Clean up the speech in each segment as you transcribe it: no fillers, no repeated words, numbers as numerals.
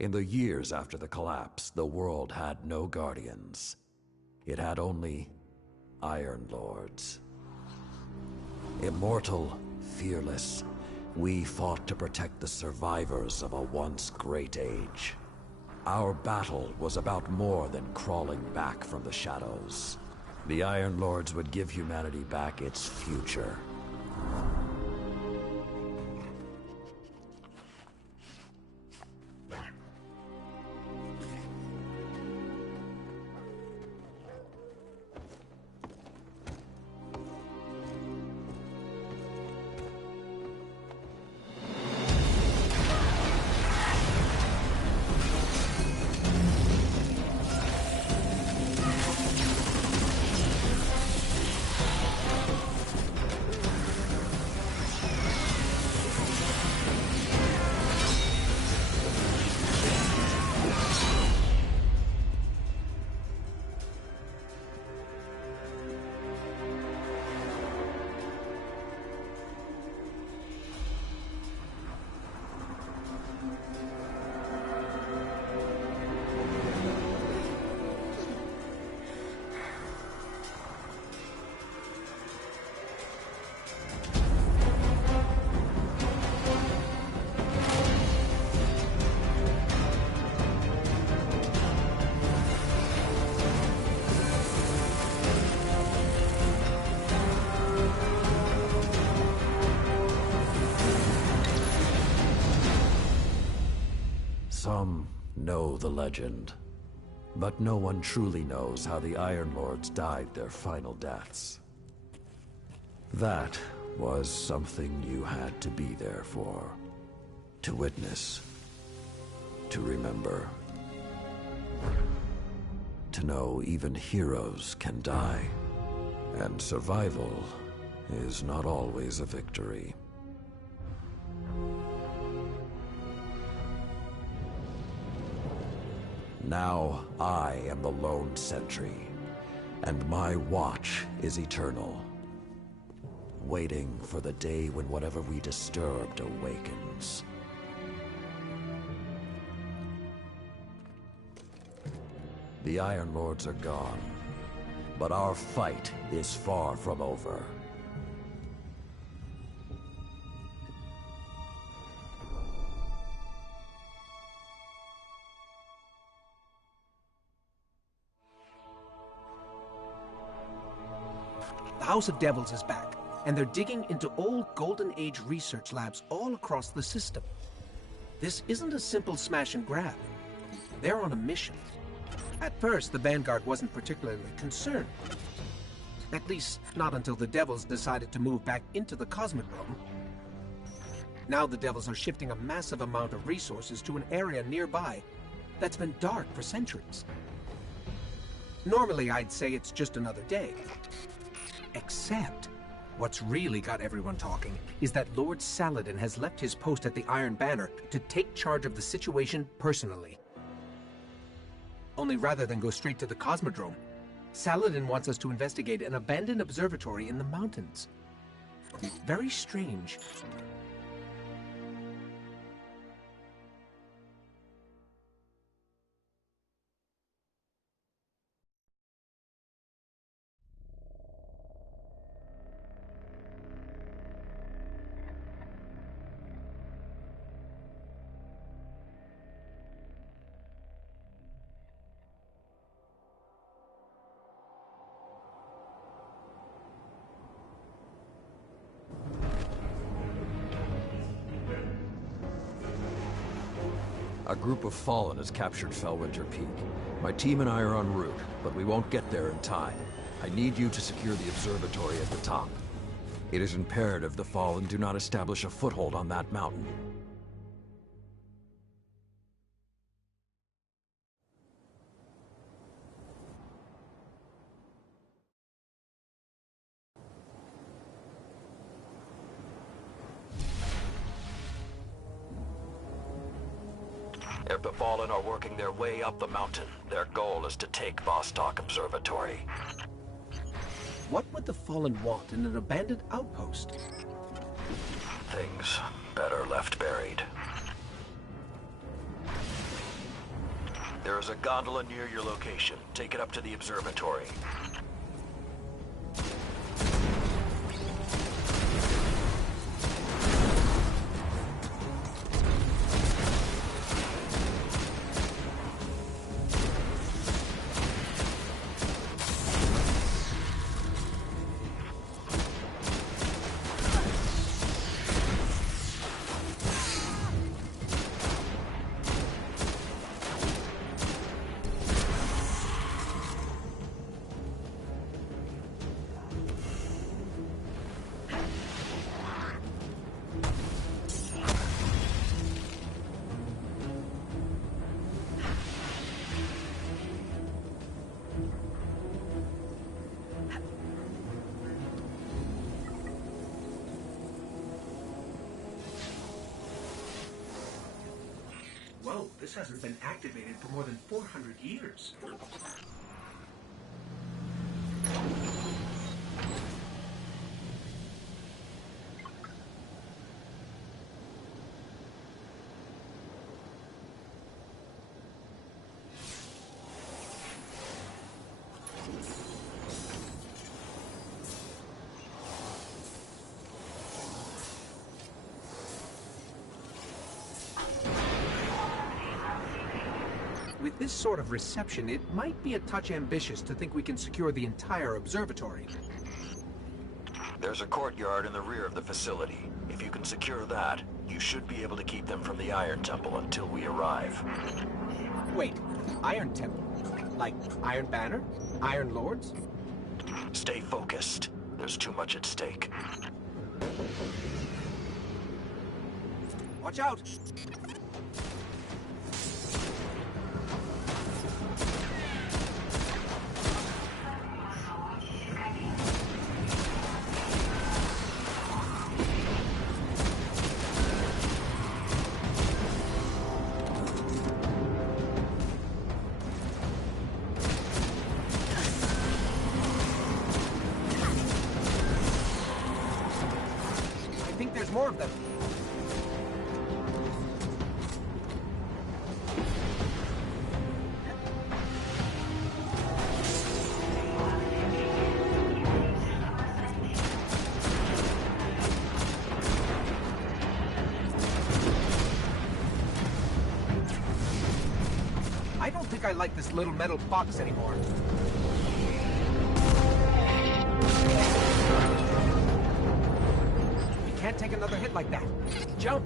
In the years after the collapse, the world had no guardians. It had only Iron Lords. Immortal, fearless, we fought to protect the survivors of a once great age. Our battle was about more than crawling back from the shadows. The Iron Lords would give humanity back its future. Some know the legend, but no one truly knows how the Iron Lords died their final deaths. That was something you had to be there for, to witness, to remember, to know even heroes can die, and survival is not always a victory. Now I am the lone sentry, and my watch is eternal, waiting for the day when whatever we disturbed awakens. The Iron Lords are gone, but our fight is far from over. The House of Devils is back, and they're digging into old Golden Age research labs all across the system. This isn't a simple smash and grab. They're on a mission. At first, the Vanguard wasn't particularly concerned. At least, not until the Devils decided to move back into the Cosmodrome. Now the Devils are shifting a massive amount of resources to an area nearby that's been dark for centuries. Normally, I'd say it's just another day. Except, what's really got everyone talking is that Lord Saladin has left his post at the Iron Banner to take charge of the situation personally. Only rather than go straight to the Cosmodrome, Saladin wants us to investigate an abandoned observatory in the mountains. Very strange. A group of Fallen has captured Fellwinter Peak. My team and I are en route, but we won't get there in time. I need you to secure the observatory at the top. It is imperative the Fallen do not establish a foothold on that mountain. If the Fallen are working their way up the mountain, their goal is to take Vostok Observatory. What would the Fallen want in an abandoned outpost? Things better left buried. There is a gondola near your location. Take it up to the observatory. Whoa, this hasn't been activated for more than 400 years. With this sort of reception, it might be a touch ambitious to think we can secure the entire observatory. There's a courtyard in the rear of the facility. If you can secure that, you should be able to keep them from the Iron Temple until we arrive. Wait, Iron Temple? Like Iron Banner? Iron Lords? Stay focused. There's too much at stake. Watch out! I think there's more of them. I don't think I like this little metal box anymore. We can't take another hit like that. Jump!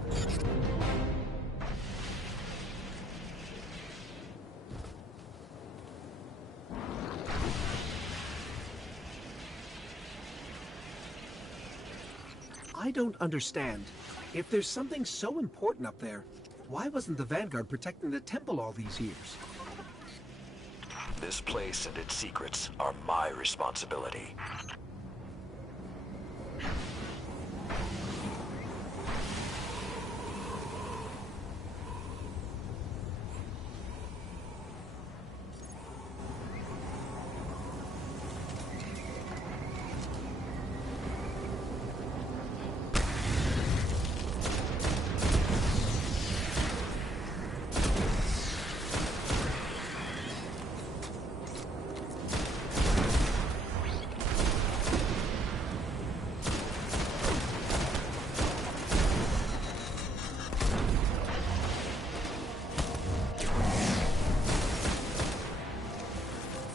I don't understand. If there's something so important up there, why wasn't the Vanguard protecting the temple all these years? This place and its secrets are my responsibility.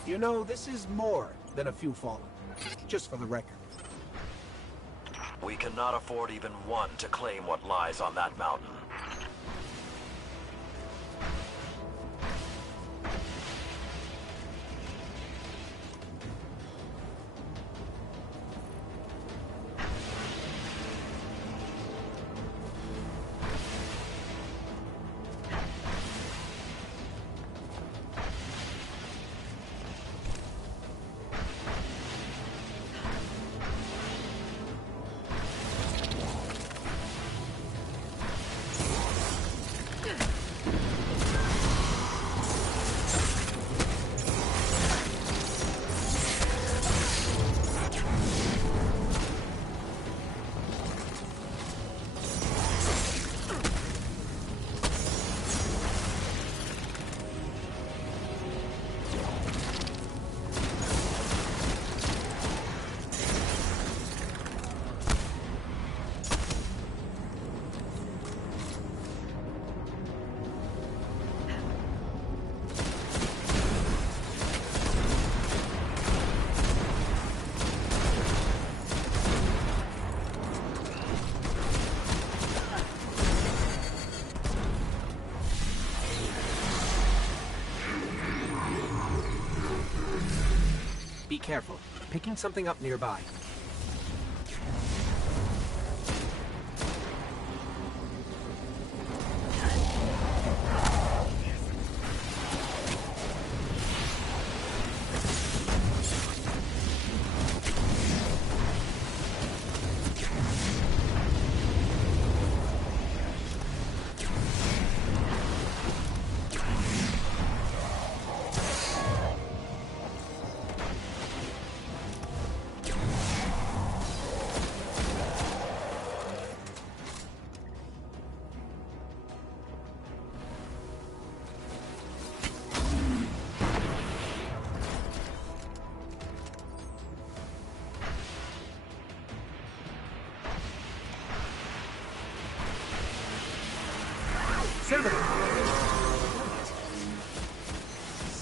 You know, this is more than a few fallen. Just for the record. We cannot afford even one to claim what lies on that mountain. Be careful. Picking something up nearby.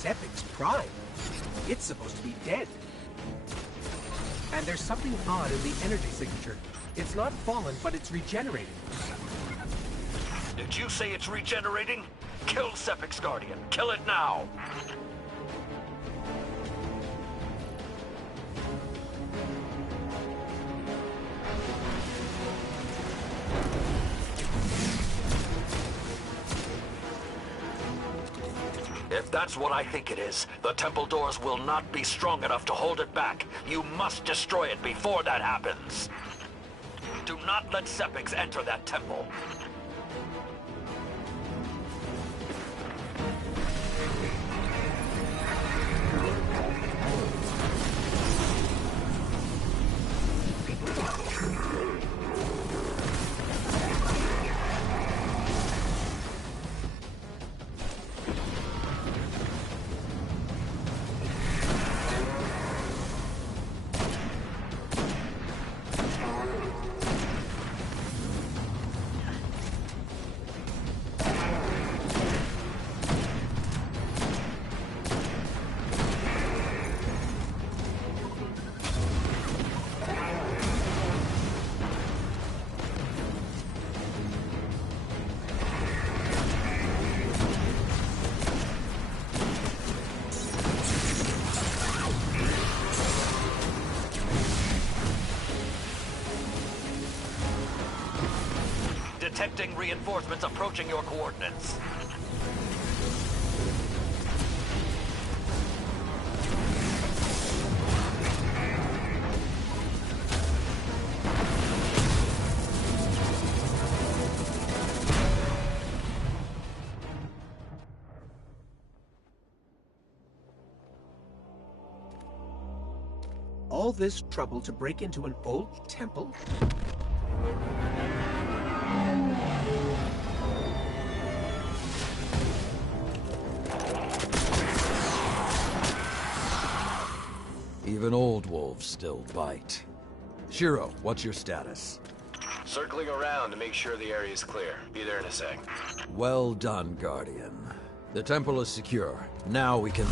Sepic's prime. It's supposed to be dead. And there's something odd in the energy signature. It's not fallen, but it's regenerating. Did you say it's regenerating? Kill Sepic's Guardian. Kill it now! If that's what I think it is, the temple doors will not be strong enough to hold it back. You must destroy it before that happens. Do not let Sepix enter that temple. Detecting reinforcements approaching your coordinates. All this trouble to break into an old temple? Even old wolves still bite. Shiro, what's your status? Circling around to make sure the area is clear. Be there in a sec. Well done, Guardian. The temple is secure. Now we can...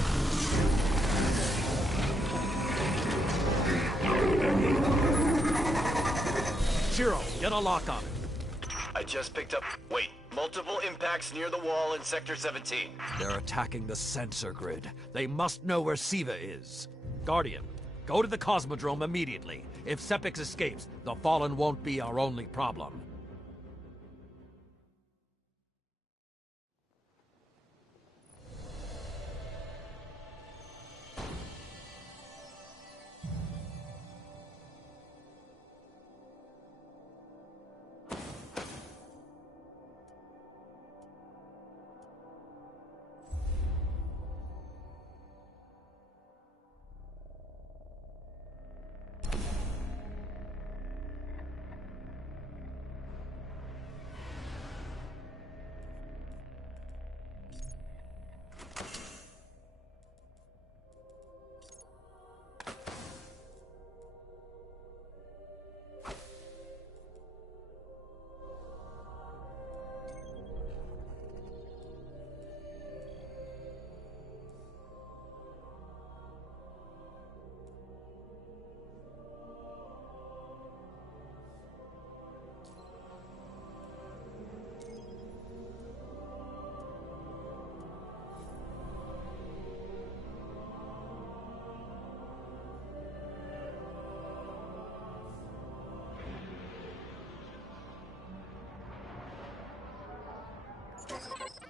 Shiro, get a lock on it. I just picked up... Wait. Multiple impacts near the wall in Sector 17. They're attacking the sensor grid. They must know where Siva is. Guardian, go to the Cosmodrome immediately. If Sepix escapes, the Fallen won't be our only problem.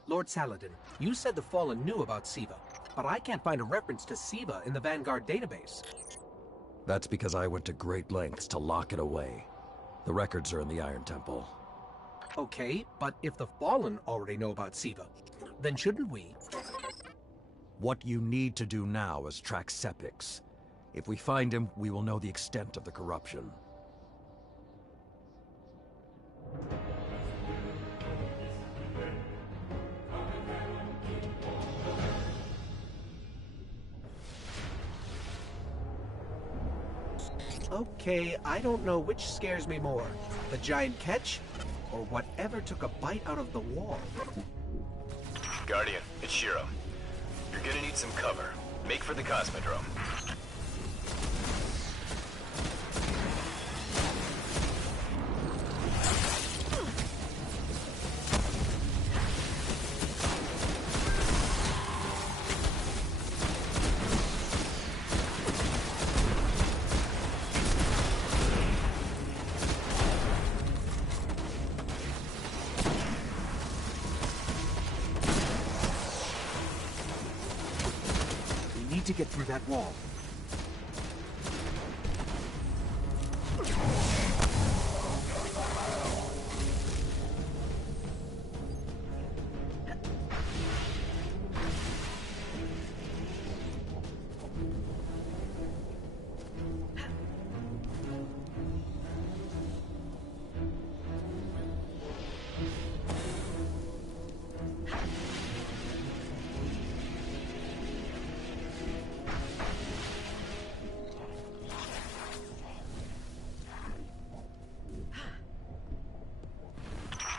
Lord Saladin, you said the Fallen knew about Siva, but I can't find a reference to Siva in the Vanguard database. That's because I went to great lengths to lock it away. The records are in the Iron Temple. Okay, but if the Fallen already know about Siva, then shouldn't we? What you need to do now is track Sepix. If we find him, we will know the extent of the corruption. Okay, I don't know which scares me more, the giant ketch, or whatever took a bite out of the wall. Guardian, it's Shiro. You're gonna need some cover. Make for the Cosmodrome. To get through that wall.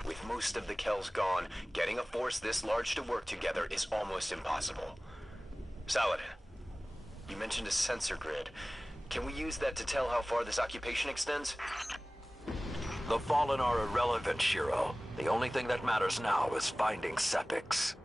With most of the Kells gone, getting a force this large to work together is almost impossible. Saladin, you mentioned a sensor grid. Can we use that to tell how far this occupation extends? The Fallen are irrelevant, Shiro. The only thing that matters now is finding Sepix.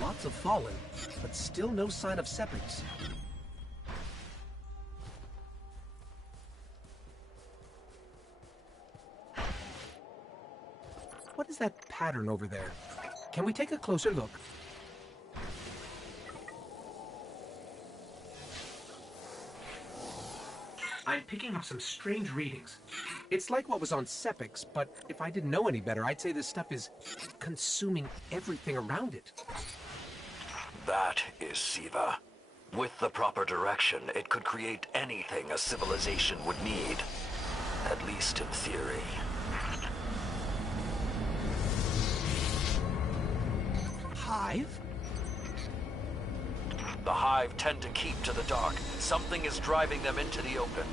Lots of Fallen, but still no sign of Sepix. What is that pattern over there? Can we take a closer look? I'm picking up some strange readings. It's like what was on Sepix, but if I didn't know any better, I'd say this stuff is consuming everything around it. That is Siva. With the proper direction, it could create anything a civilization would need. At least in theory. Hive? The Hive tend to keep to the dark. Something is driving them into the open.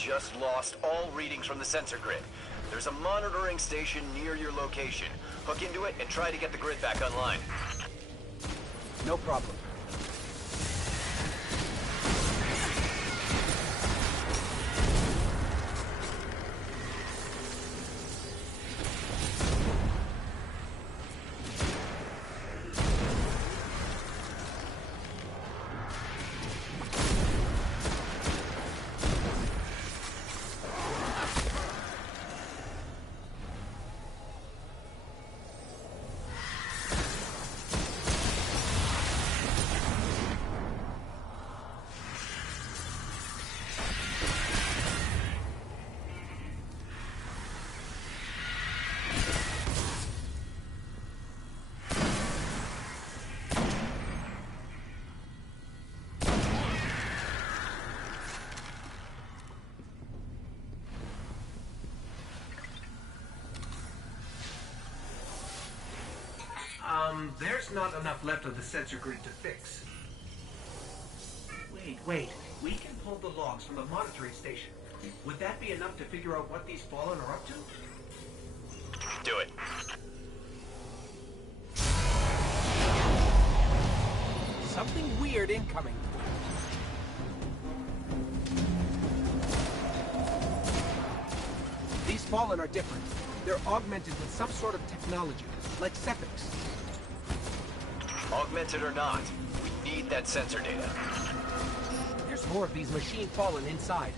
just lost all readings from the sensor grid. There's a monitoring station near your location. Hook into it and try to get the grid back online. No problem. There's not enough left of the sensor grid to fix. Wait. We can pull the logs from the monitoring station. Would that be enough to figure out what these Fallen are up to? Do it. Something weird incoming. These Fallen are different. They're augmented with some sort of technology, like Sepix. Augmented or not, we need that sensor data. There's more of these machine Fallen inside.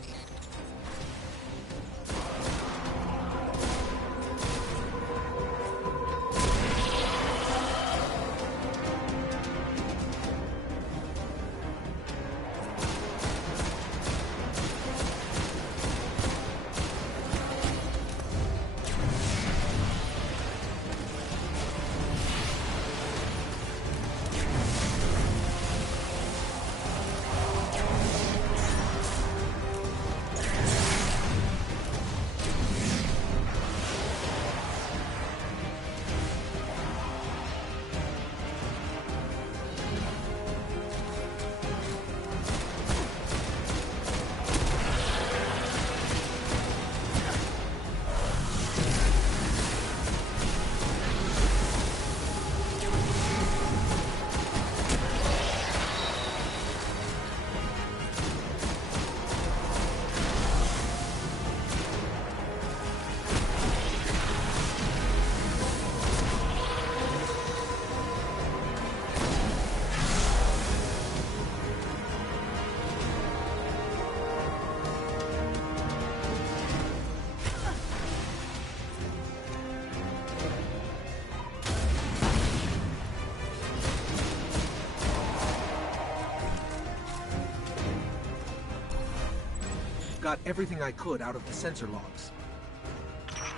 Got everything I could out of the sensor logs.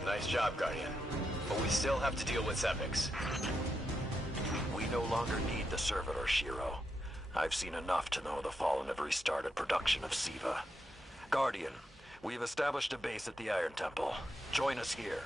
Nice job, Guardian. But we still have to deal with Sepix. We no longer need the servitor, Shiro. I've seen enough to know the Fallen have restarted production of Siva. Guardian, we've established a base at the Iron Temple. Join us here.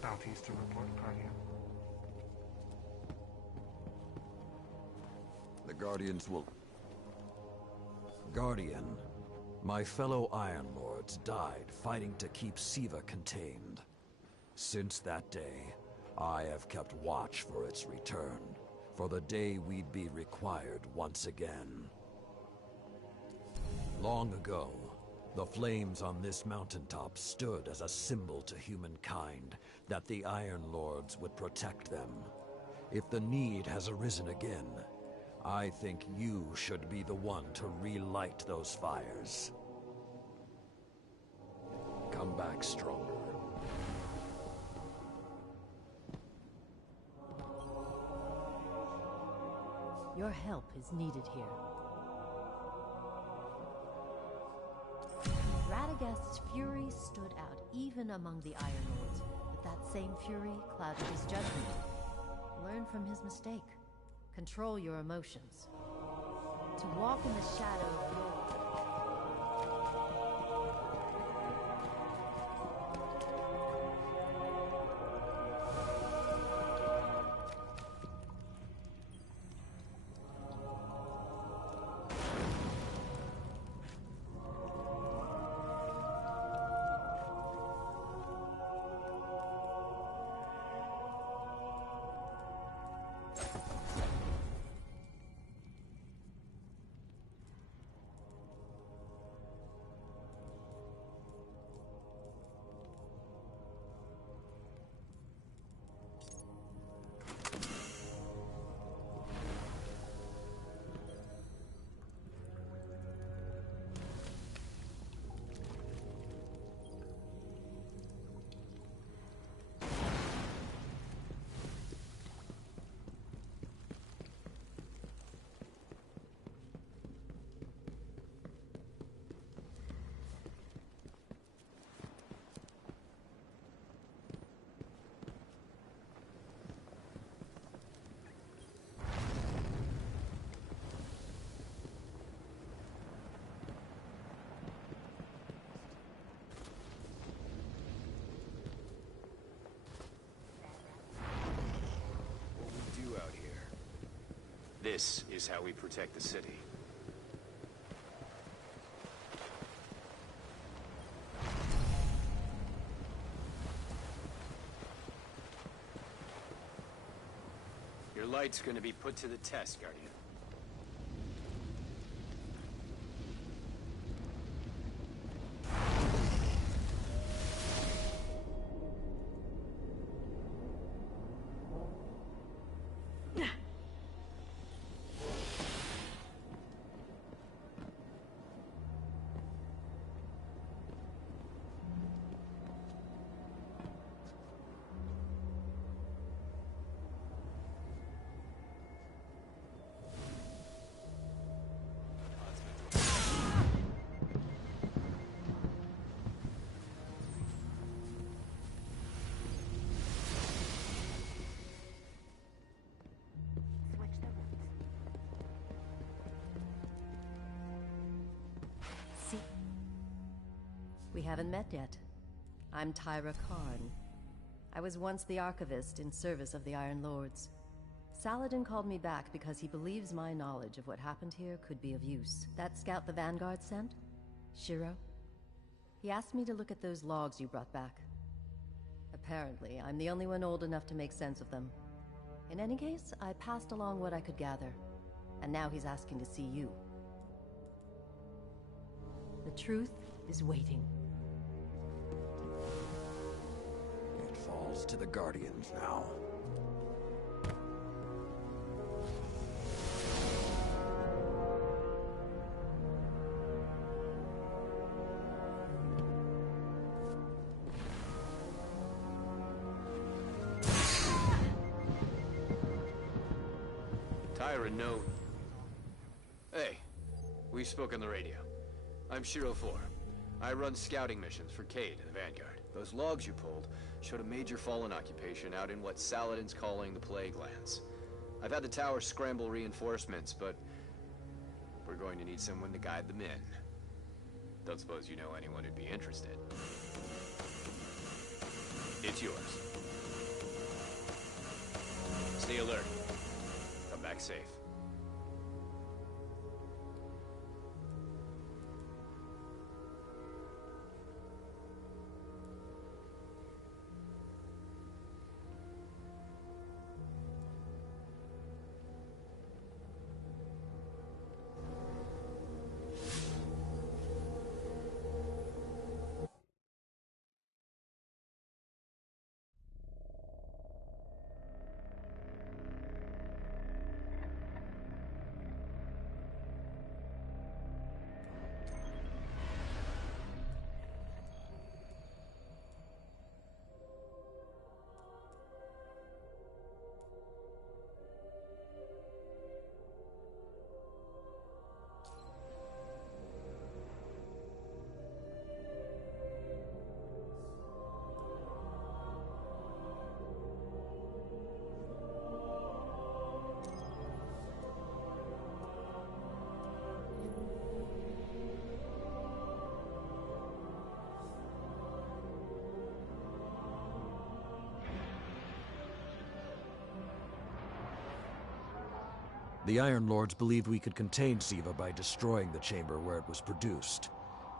bounties to report, Guardian. The Guardians will... Guardian, my fellow Iron Lords died fighting to keep Siva contained. Since that day, I have kept watch for its return, for the day we'd be required once again. Long ago, the flames on this mountaintop stood as a symbol to humankind that the Iron Lords would protect them. If the need has arisen again, I think you should be the one to relight those fires. Come back stronger. Your help is needed here. Radagast's fury stood out even among the Iron Lords, but that same fury clouded his judgment. Learn from his mistake. Control your emotions. To walk in the shadow of your... This is how we protect the city. Your light's gonna be put to the test, Guardian. We haven't met yet. I'm Tyra Karn. I was once the Archivist in service of the Iron Lords. Saladin called me back because he believes my knowledge of what happened here could be of use. That scout the Vanguard sent? Shiro? He asked me to look at those logs you brought back. Apparently, I'm the only one old enough to make sense of them. In any case, I passed along what I could gather. And now he's asking to see you. The truth is waiting. It falls to the Guardians now. Tyra, no. Hey, we spoke on the radio. I'm Shiro 4. I run scouting missions for Cade and the Vanguard. Those logs you pulled showed a major fallen occupation out in what Saladin's calling the Plaguelands. I've had the tower scramble reinforcements, but we're going to need someone to guide them in. Don't suppose you know anyone who'd be interested. It's yours. Stay alert. Come back safe. The Iron Lords believed we could contain Siva by destroying the chamber where it was produced.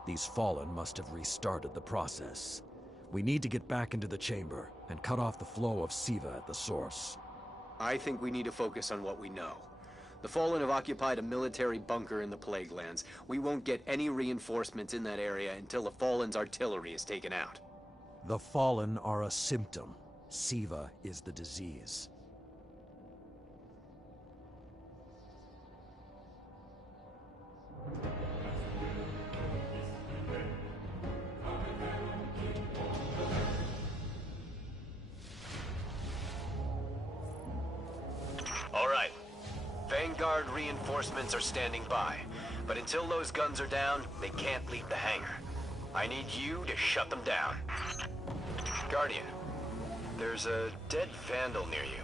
These Fallen must have restarted the process. We need to get back into the chamber and cut off the flow of Siva at the source. I think we need to focus on what we know. The Fallen have occupied a military bunker in the Plaguelands. We won't get any reinforcements in that area until the Fallen's artillery is taken out. The Fallen are a symptom. Siva is the disease. All right. Vanguard reinforcements are standing by. But until those guns are down, they can't leave the hangar. I need you to shut them down. Guardian, there's a dead Vandal near you.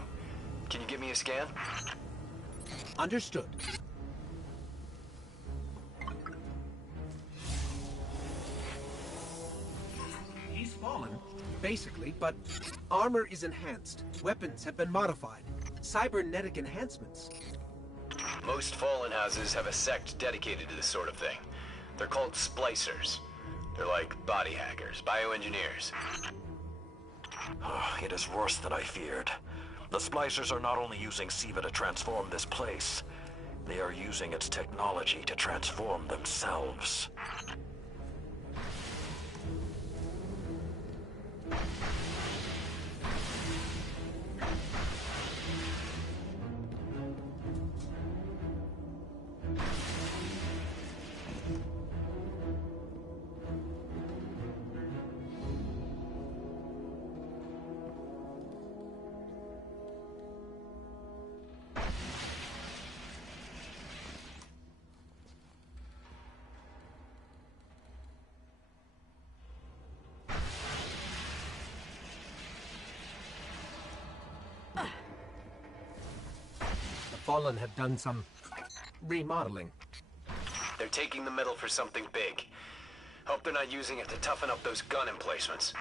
Can you give me a scan? Understood. He's fallen, basically, but armor is enhanced. Weapons have been modified. Cybernetic enhancements. Most Fallen houses have a sect dedicated to this sort of thing. They're called splicers. They're like body hackers, bioengineers. It is worse than I feared. The Splicers are not only using Siva to transform this place, they are using its technology to transform themselves. Fallen have done some remodeling. They're taking the metal for something big. Hope they're not using it to toughen up those gun emplacements.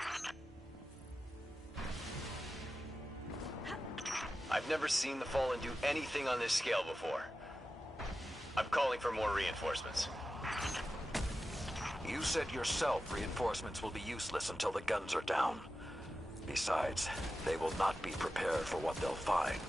I've never seen the Fallen do anything on this scale before. I'm calling for more reinforcements. You said yourself reinforcements will be useless until the guns are down. Besides, they will not be prepared for what they'll find.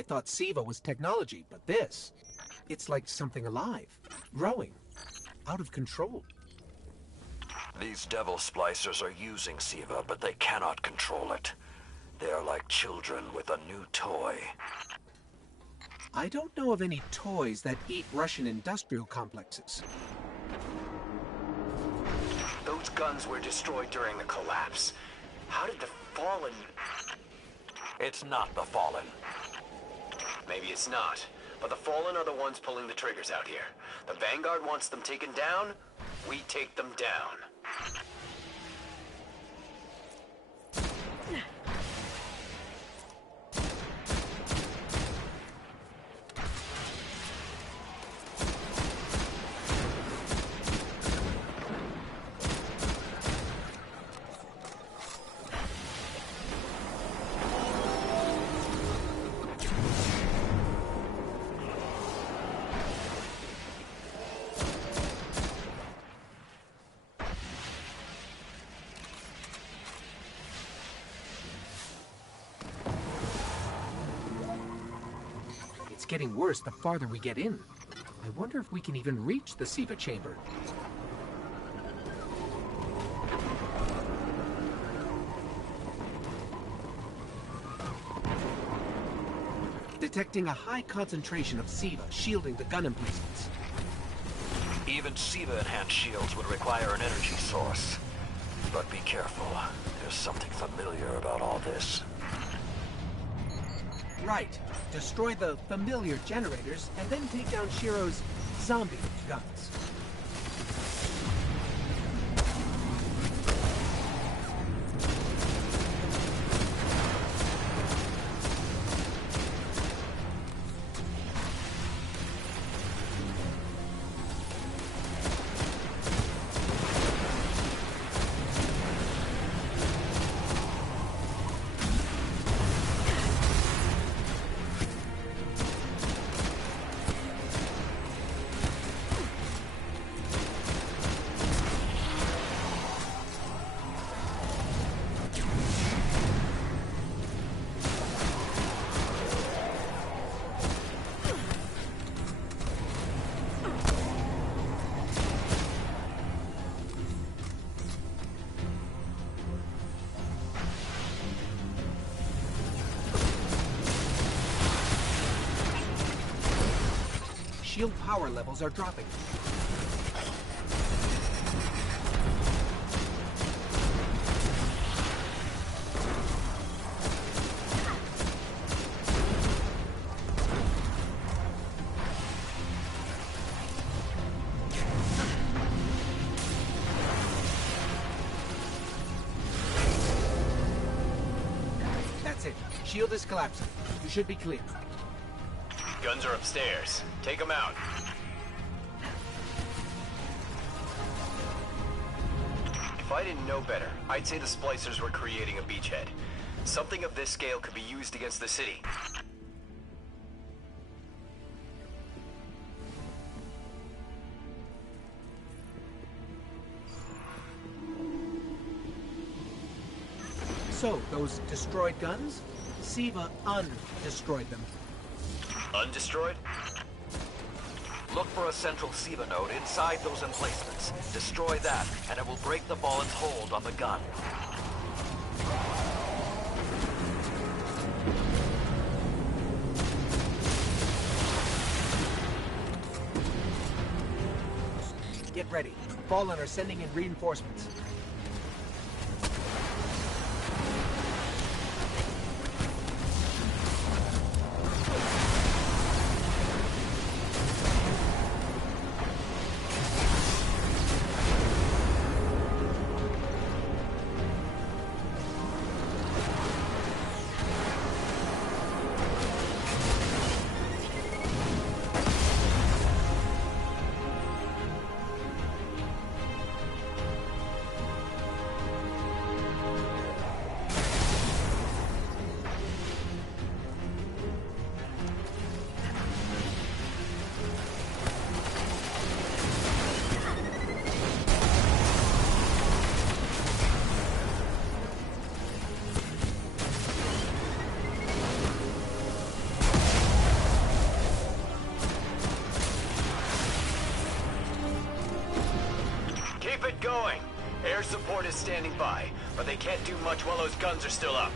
I thought Siva was technology, but this... It's like something alive, growing, out of control. These devil splicers are using Siva, but they cannot control it. They are like children with a new toy. I don't know of any toys that eat Russian industrial complexes. Those guns were destroyed during the collapse. How did the Fallen... It's not the Fallen. Maybe it's not. But the Fallen are the ones pulling the triggers out here. The Vanguard wants them taken down, we take them down. It's getting worse the farther we get in. I wonder if we can even reach the Siva chamber. Detecting a high concentration of Siva shielding the gun emplacements. Even Siva-enhanced shields would require an energy source. But be careful. There's something familiar about all this. Right. Destroy the familiar generators, and then take down Shiro's zombie guns. Shield power levels are dropping. That's it. Shield is collapsing. You should be clear. Guns are upstairs. Take them out. If I didn't know better, I'd say the splicers were creating a beachhead. Something of this scale could be used against the city. So, those destroyed guns? Siva undestroyed them. Undestroyed? Look for a central Siva node inside those emplacements. Destroy that, and it will break the Fallen's hold on the gun. Get ready. Fallen are sending in reinforcements. Air support is standing by, but they can't do much while those guns are still up.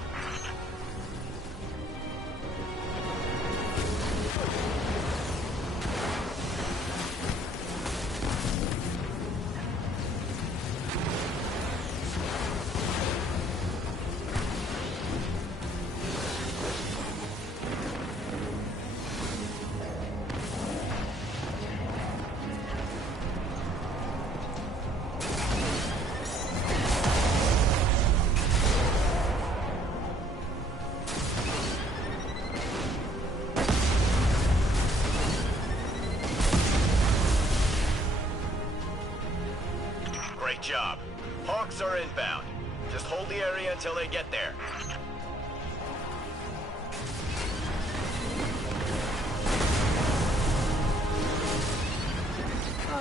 Great job. Hawks are inbound. Just hold the area until they get there.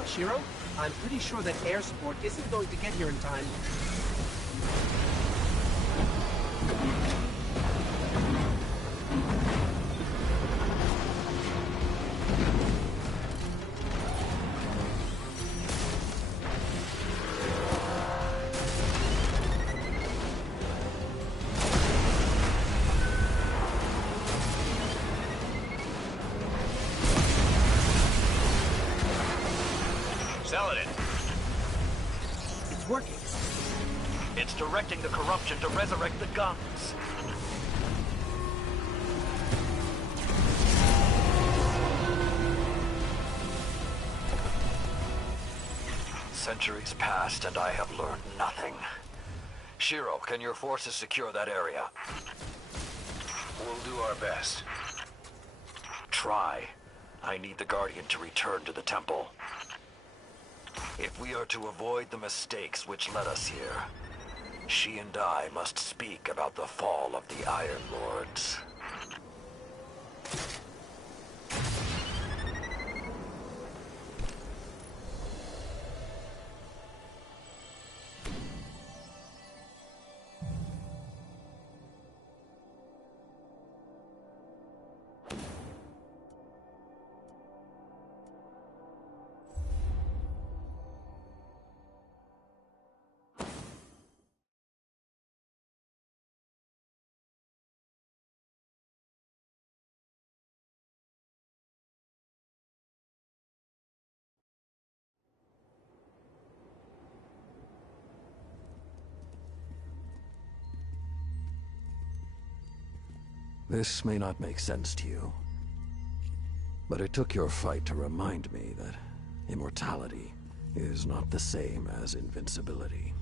Shiro, I'm pretty sure that air support isn't going to get here in time. Saladin, It's working. It's directing the corruption to resurrect the guns. Centuries passed and I have learned nothing. Shiro, can your forces secure that area? we'll do our best. Try. I need the Guardian to return to the temple. If we are to avoid the mistakes which led us here, she and I must speak about the fall of the Iron Lords. This may not make sense to you, but it took your fight to remind me that immortality is not the same as invincibility.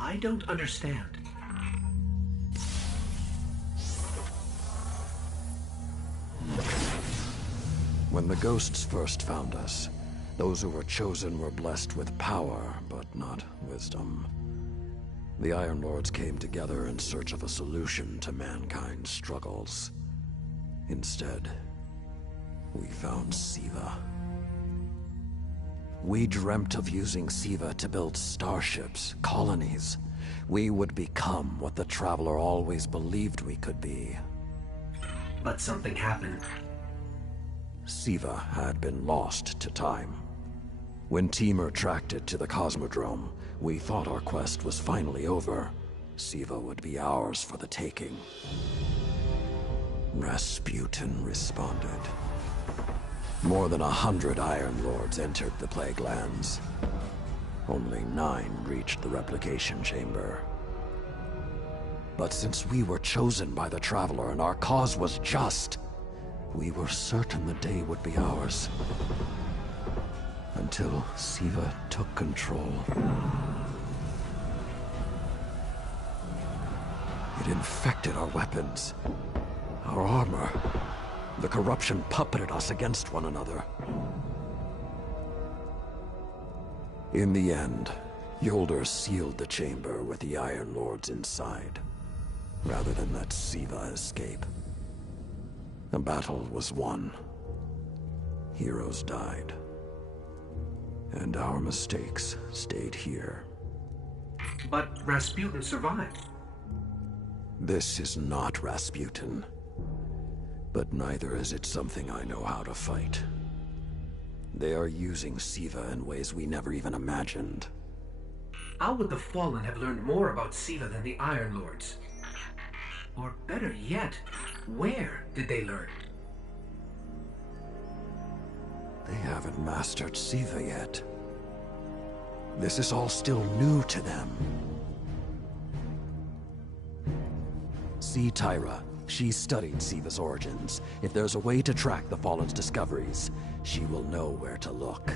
I don't understand. When the ghosts first found us, those who were chosen were blessed with power, but not wisdom. The Iron Lords came together in search of a solution to mankind's struggles. Instead, we found Siva. We dreamt of using Siva to build starships, colonies. We would become what the Traveler always believed we could be. But something happened. Siva had been lost to time. When Temur tracked it to the Cosmodrome, we thought our quest was finally over. Siva would be ours for the taking. Rasputin responded. More than 100 Iron Lords entered the Plaguelands. Only 9 reached the replication chamber. But since we were chosen by the Traveler and our cause was just, we were certain the day would be ours. Until Siva took control. It infected our weapons, our armor. The corruption puppeted us against one another. In the end, Yolder sealed the chamber with the Iron Lords inside, rather than let Siva escape. The battle was won. Heroes died. And our mistakes stayed here. But Rasputin survived. This is not Rasputin. But neither is it something I know how to fight. They are using Siva in ways we never even imagined. How would the Fallen have learned more about Siva than the Iron Lords? Or better yet, where did they learn? They haven't mastered Siva yet. This is all still new to them. See Tyra. She studied Siva's origins. If there's a way to track the Fallen's discoveries, she will know where to look.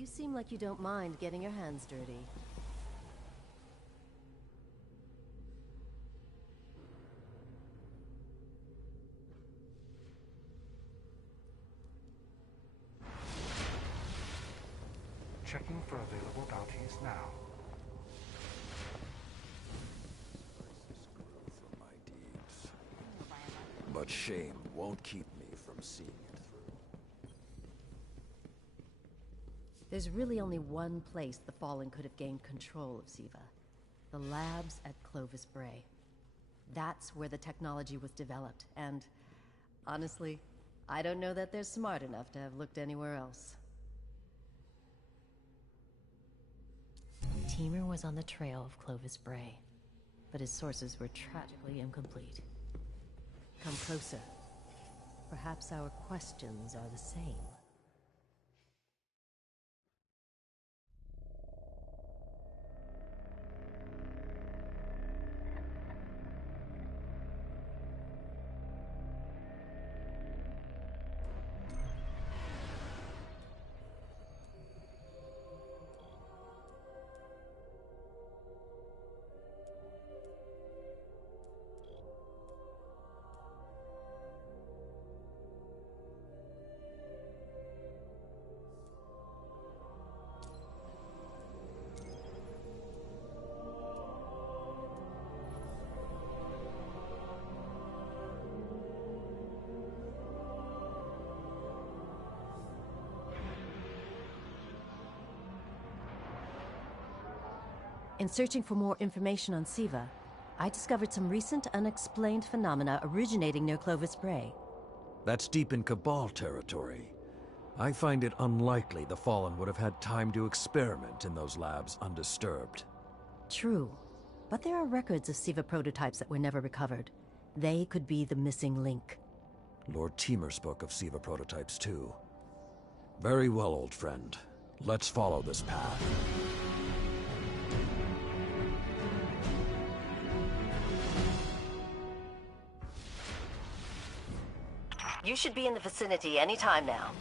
You seem like you don't mind getting your hands dirty. Checking for available bounties now. For my deeds. But shame won't keep me from seeing it through. There's really only one place the Fallen could have gained control of Siva. The labs at Clovis Bray. That's where the technology was developed, and honestly, I don't know that they're smart enough to have looked anywhere else. Teamer was on the trail of Clovis Bray, but his sources were tragically incomplete. Come closer. Perhaps our questions are the same. In searching for more information on Siva, I discovered some recent unexplained phenomena originating near Clovis Bray. That's deep in Cabal territory. I find it unlikely the Fallen would have had time to experiment in those labs undisturbed. True, but there are records of Siva prototypes that were never recovered. They could be the missing link. Lord Teamer spoke of Siva prototypes too. Very well, old friend. Let's follow this path. You should be in the vicinity any time now.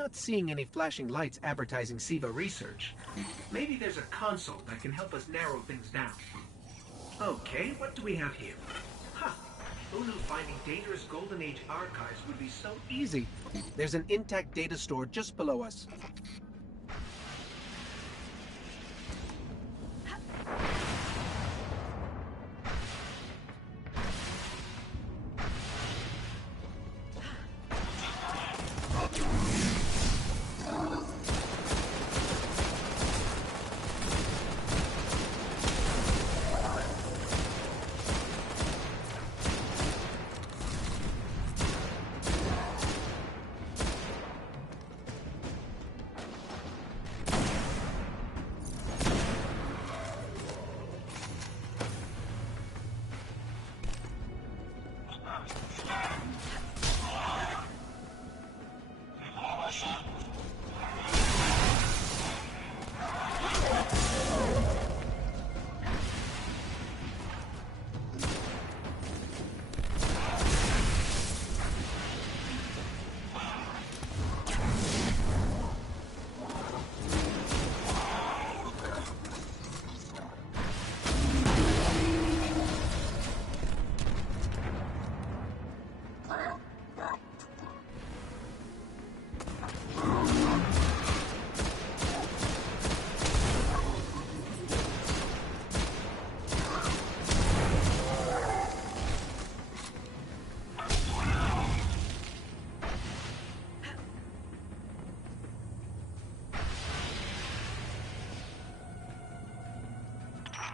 not seeing any flashing lights advertising SIVA research. Maybe there's a console that can help us narrow things down. Okay, what do we have here? Huh. Who knew finding dangerous Golden Age archives would be so easy? There's an intact data store just below us.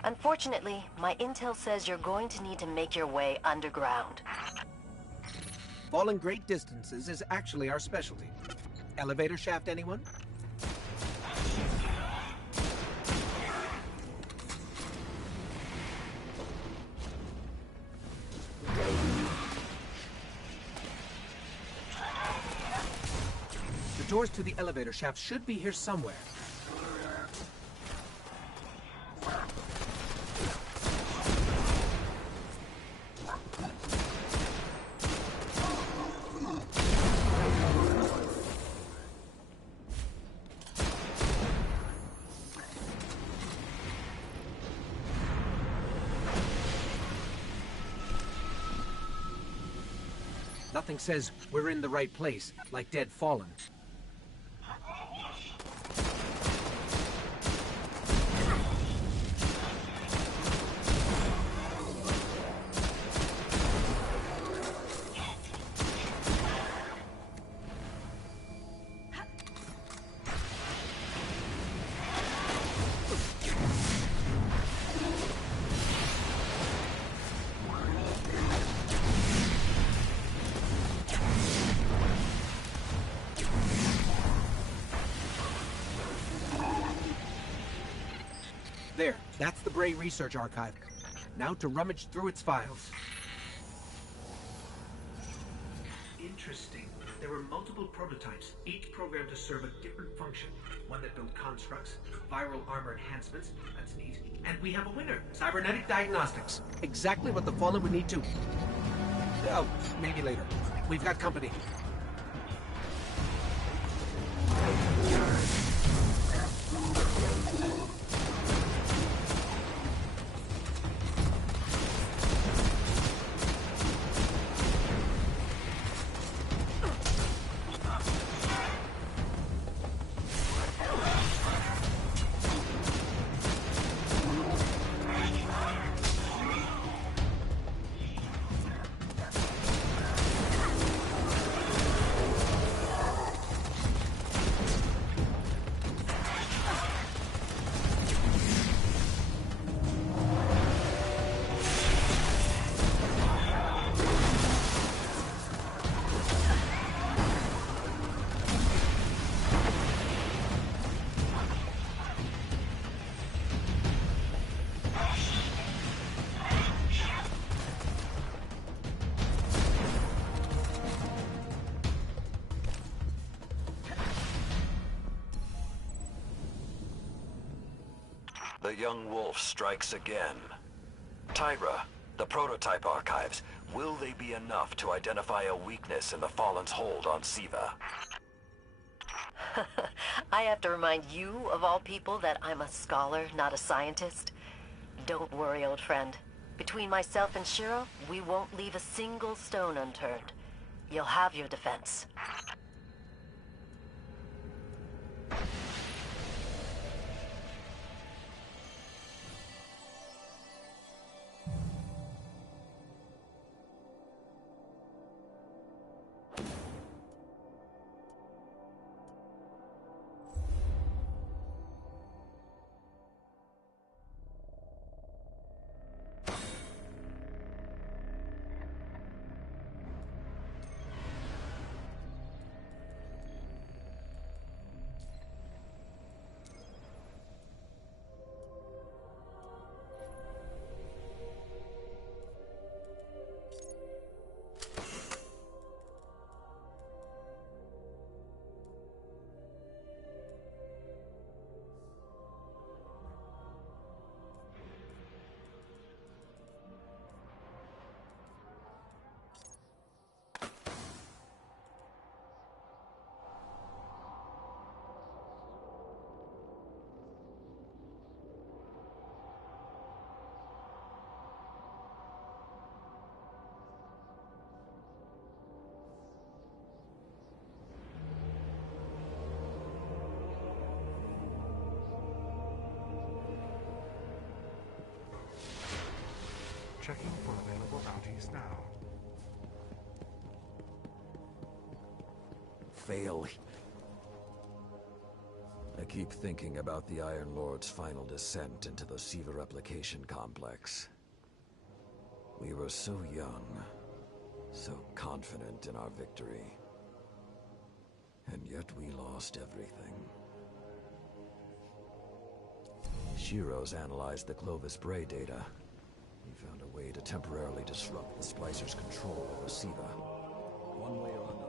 Unfortunately, my intel says you're going to need to make your way underground. Falling great distances is actually our specialty. Elevator shaft, anyone? The doors to the elevator shaft should be here somewhere. Nothing says we're in the right place, like Dead Fallen. There, that's the Bray Research Archive. Now to rummage through its files. Interesting. There were multiple prototypes, each programmed to serve a different function. One that built constructs, viral armor enhancements, that's neat. And we have a winner, cybernetic diagnostics. Exactly what the Fallen would need to... Oh, maybe later. We've got company. The young wolf strikes again. Tyra, the prototype archives, will they be enough to identify a weakness in the Fallen's hold on SIVA? I have to remind you, of all people, that I'm a scholar, not a scientist. Don't worry, old friend. Between myself and Shiro, we won't leave a single stone unturned. You'll have your defense. Checking for available bounties now. Fail. I keep thinking about the Iron Lord's final descent into the Siva replication complex. We were so young, so confident in our victory. And yet we lost everything. Shiro's analyzed the Clovis Bray data. He found a way to temporarily disrupt the Splicer's control over Siva. One way or another.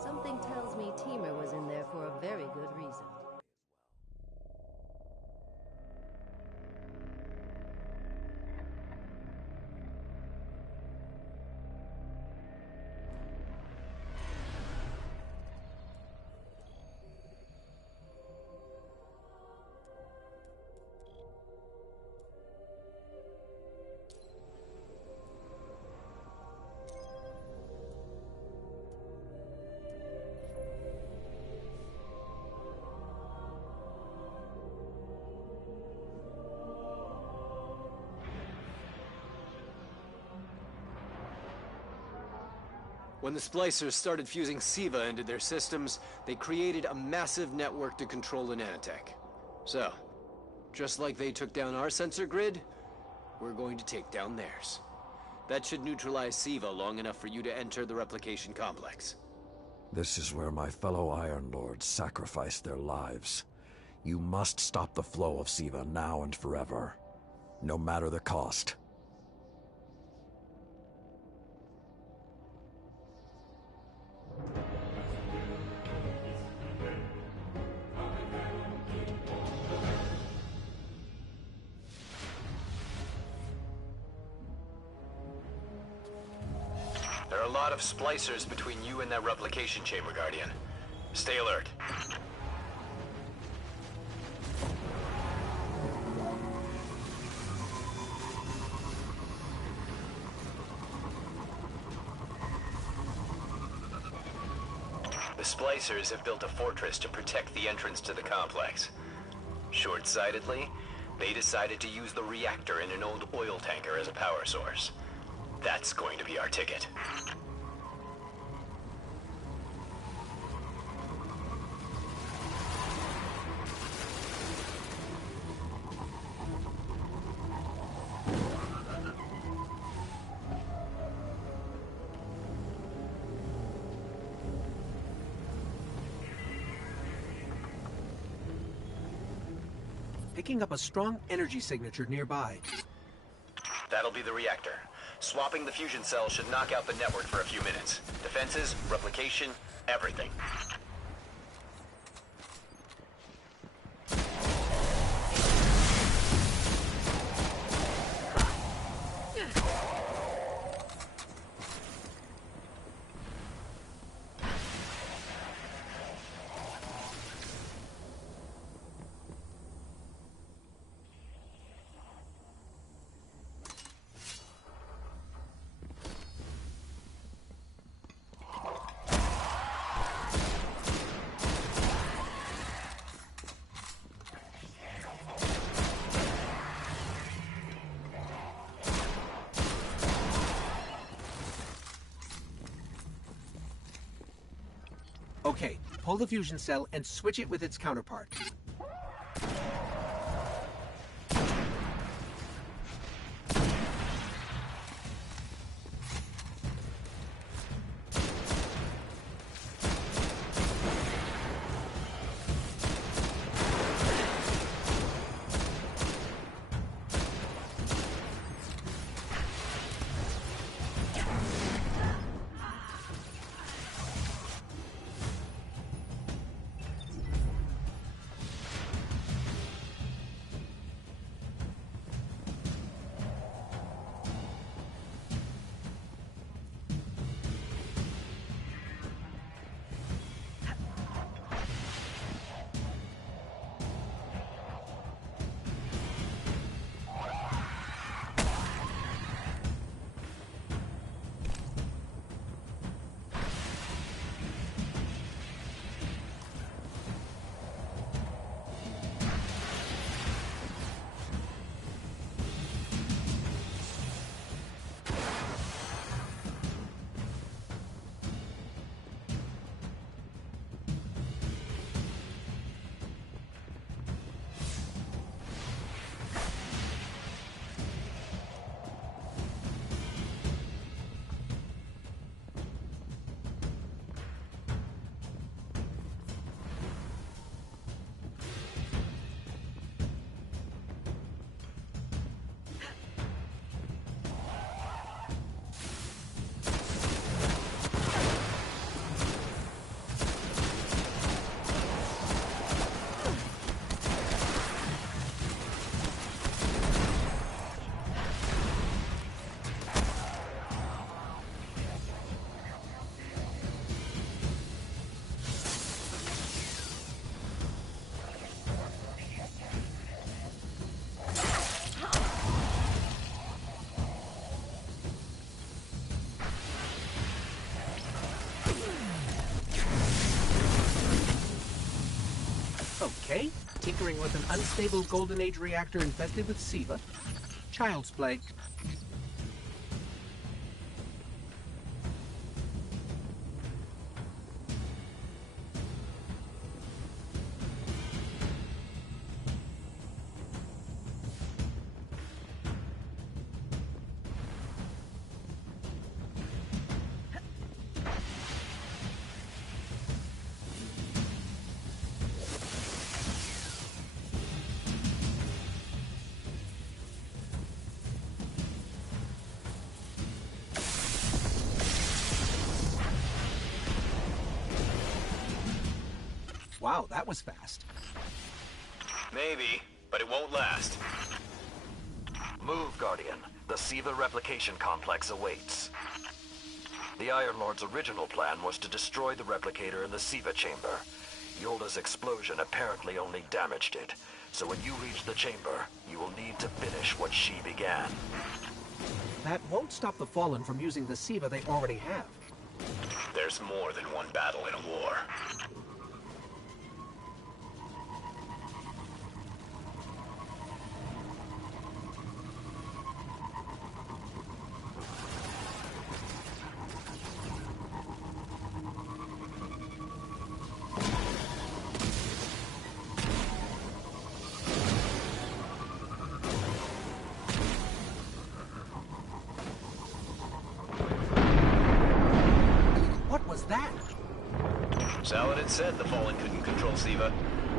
Something tells me Teamer was in there for a very good reason. When the Splicers started fusing Siva into their systems, they created a massive network to control the nanotech. So, just like they took down our sensor grid, we're going to take down theirs. That should neutralize Siva long enough for you to enter the replication complex. This is where my fellow Iron Lords sacrificed their lives. You must stop the flow of Siva now and forever, no matter the cost. There are a lot of splicers between you and that replication chamber, Guardian. Stay alert. The splicers have built a fortress to protect the entrance to the complex. Short-sightedly, they decided to use the reactor in an old oil tanker as a power source. That's going to be our ticket. Picking up a strong energy signature nearby. That'll be the reactor. Swapping the fusion cell should knock out the network for a few minutes. Defenses, replication, everything. Okay, pull the fusion cell and switch it with its counterpart. Okay, tinkering with an unstable Golden Age reactor infested with SIVA. Child's play. Wow, that was fast. Maybe, but it won't last. Move, Guardian. The SIVA replication complex awaits. The Iron Lord's original plan was to destroy the replicator in the SIVA chamber. Yolda's explosion apparently only damaged it. So when you reach the chamber, you will need to finish what she began. That won't stop the Fallen from using the SIVA they already have. There's more than one battle in a war. What was that? Saladin said the Fallen couldn't control SIVA.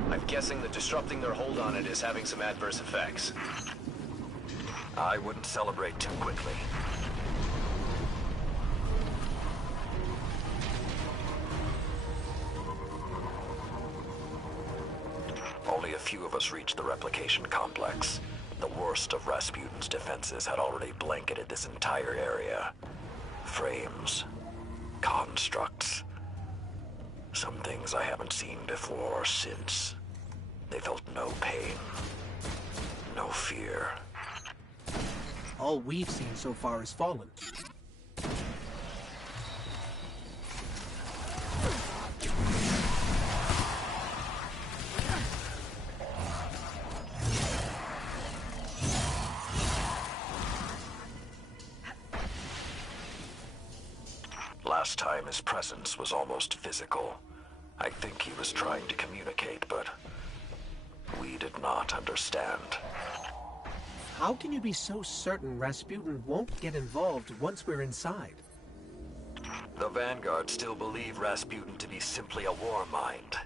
I'm guessing that disrupting their hold on it is having some adverse effects. I wouldn't celebrate too quickly. few of us reached the replication complex, the worst of Rasputin's defenses had already blanketed this entire area. Frames, constructs, some things I haven't seen before or since. They felt no pain, no fear. All we've seen so far has fallen. Last time his presence was almost physical. I think he was trying to communicate, but we did not understand. How can you be so certain Rasputin won't get involved once we're inside? The Vanguard still believe Rasputin to be simply a war mind.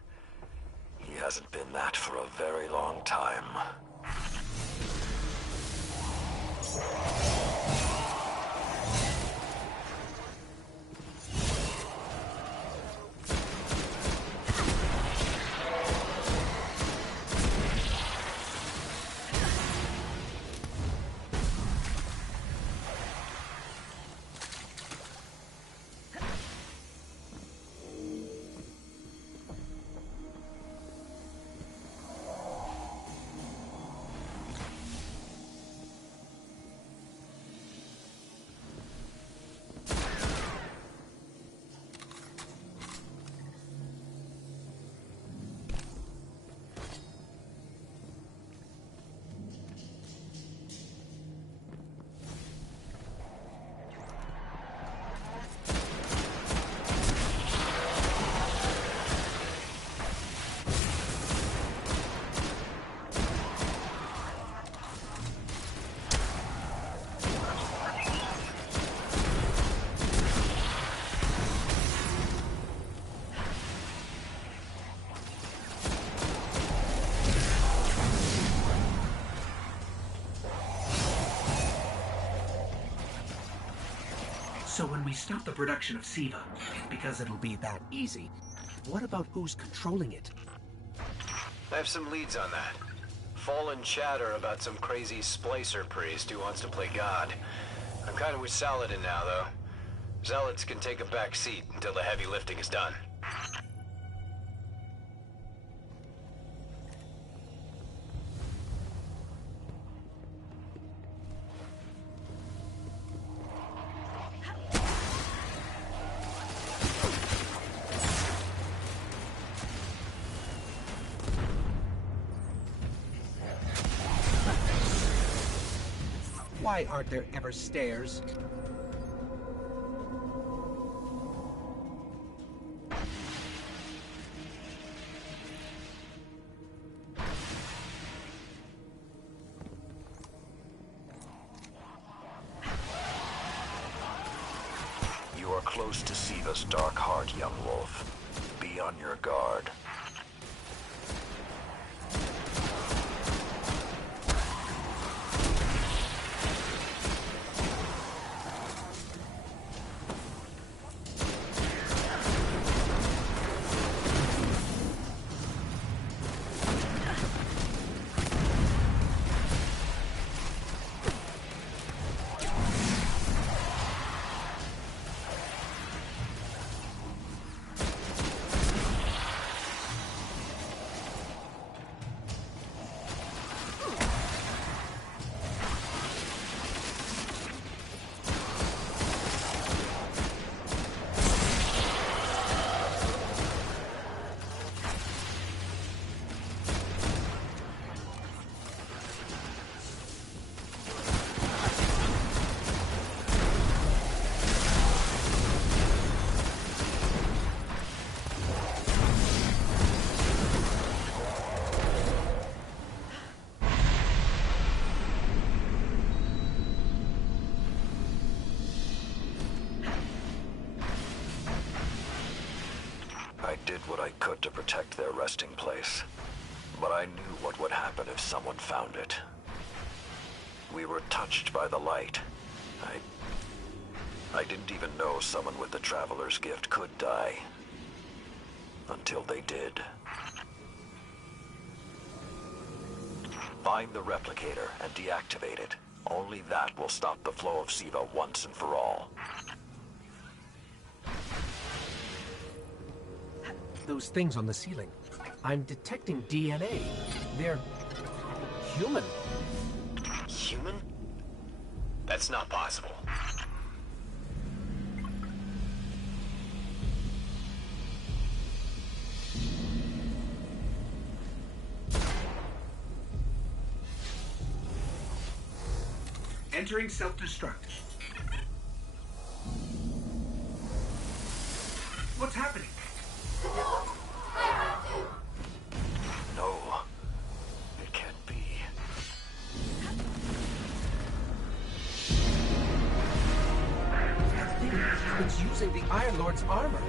He hasn't been that for a very long time. So when we stop the production of SIVA, because it'll be that easy, what about who's controlling it? I have some leads on that. Fallen chatter about some crazy splicer priest who wants to play God. I'm kind of with Saladin now, though. Zealots can take a back seat until the heavy lifting is done. Why aren't there ever stairs? You are close to Siva's dark heart, young wolf. Be on your guard. I did what I could to protect their resting place, but I knew what would happen if someone found it. We were touched by the light. I didn't even know someone with the Traveler's Gift could die. Until they did. Find the replicator and deactivate it. Only that will stop the flow of SIVA once and for all. Those things on the ceiling. I'm detecting DNA. They're human. Human? That's not possible. Entering self-destruct. What's happening? No. It can't be. That thing, it's using the Iron Lord's armor.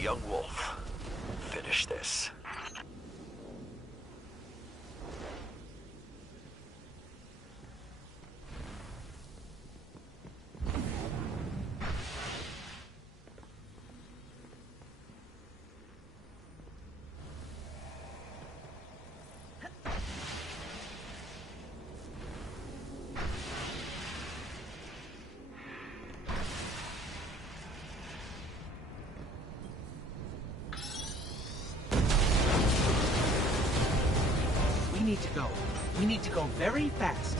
Young Wolf, finish this. We need to go. We need to go very fast.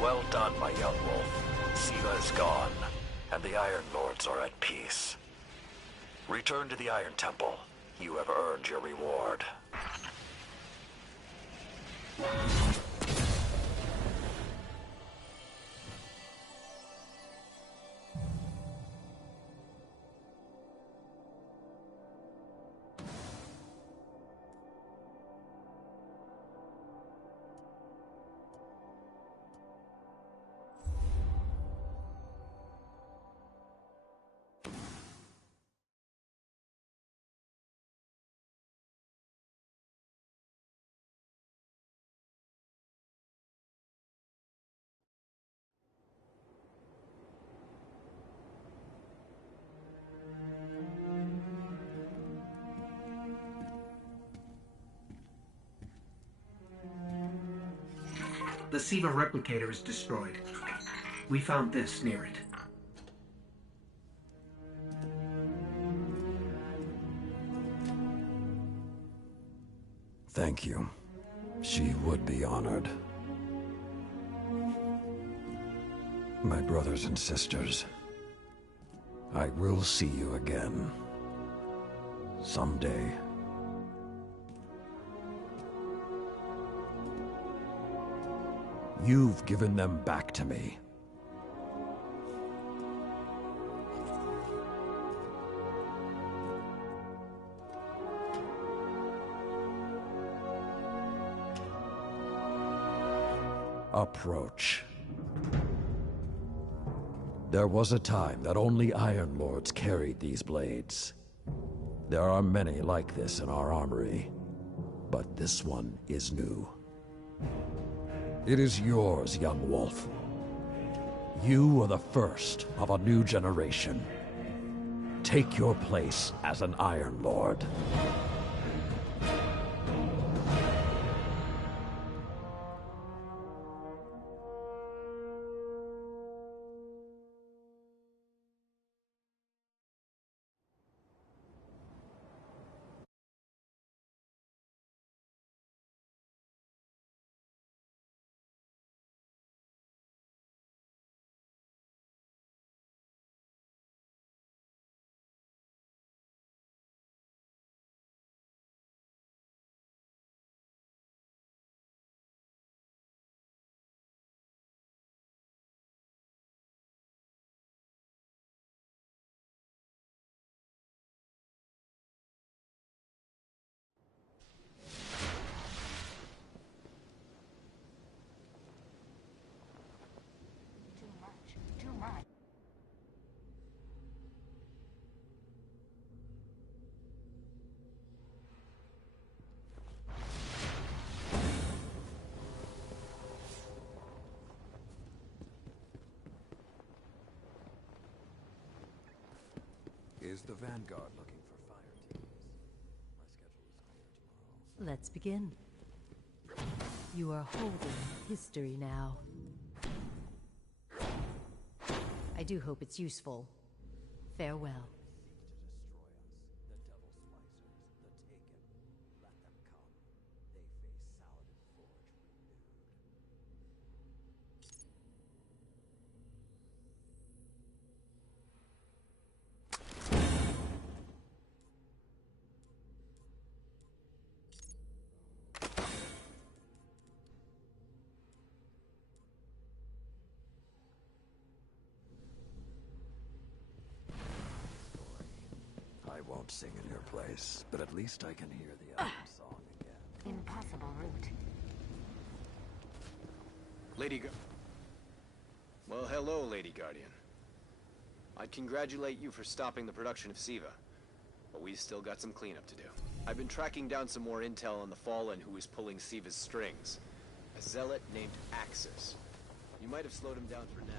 Well done, my young wolf. Siva is gone, and the Iron Lords are at peace. Return to the Iron Temple. You have earned your reward. The Siva replicator is destroyed. We found this near it. Thank you. She would be honored. My brothers and sisters, I will see you again. Someday. You've given them back to me. Approach. There was a time that only Iron Lords carried these blades. There are many like this in our armory, but this one is new. It is yours, young wolf. You are the first of a new generation. Take your place as an Iron Lord. Is the Vanguard looking for fire teams? My schedule is clear tomorrow. Let's begin. You are holding history now. I do hope it's useful. Farewell. I won't sing in your place, but at least I can hear the album song again. Impossible route. Well, hello, Lady Guardian. I'd congratulate you for stopping the production of Siva, but we've still got some cleanup to do. I've been tracking down some more intel on the Fallen who is pulling Siva's strings. A zealot named Axis. You might have slowed him down for now.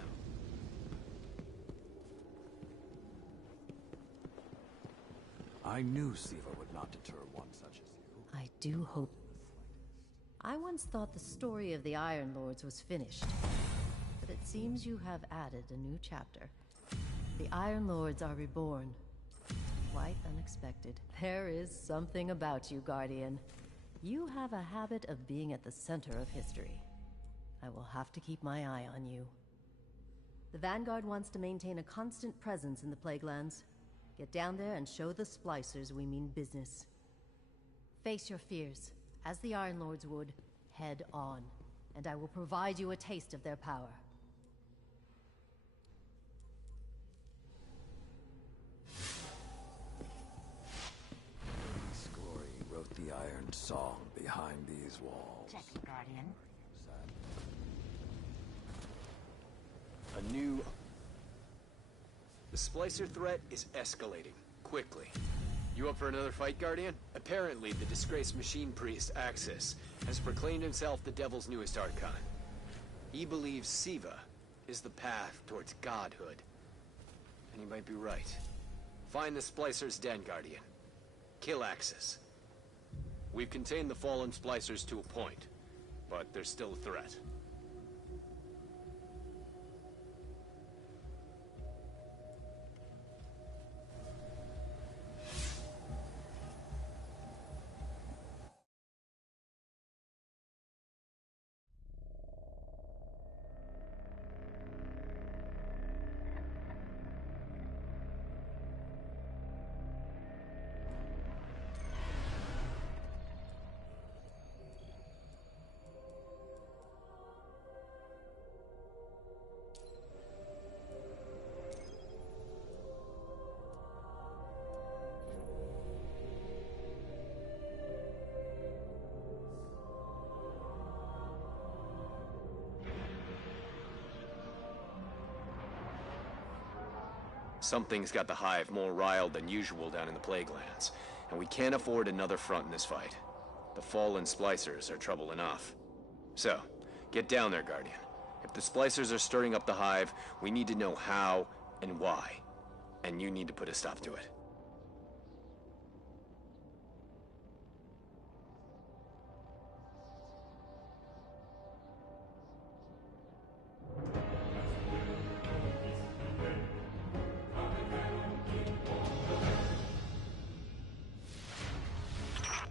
I knew Siva would not deter one such as you. I do hope... I once thought the story of the Iron Lords was finished, but it seems you have added a new chapter. The Iron Lords are reborn. Quite unexpected. There is something about you, Guardian. You have a habit of being at the center of history. I will have to keep my eye on you. The Vanguard wants to maintain a constant presence in the Plaguelands. Get down there and show the Splicers we mean business. Face your fears, as the Iron Lords would, head on, and I will provide you a taste of their power. Scory wrote the Iron Song behind these walls. Check it, Guardian. The Splicer threat is escalating, quickly. You up for another fight, Guardian? Apparently, the disgraced machine priest, Axis, has proclaimed himself the Devil's newest archon. He believes Siva is the path towards godhood. And he might be right. Find the Splicer's den, Guardian. Kill Axis. We've contained the fallen Splicers to a point, but there's still a threat. Something's got the Hive more riled than usual down in the Plaguelands, and we can't afford another front in this fight. The fallen Splicers are trouble enough. So, get down there, Guardian. If the Splicers are stirring up the Hive, we need to know how and why. And you need to put a stop to it.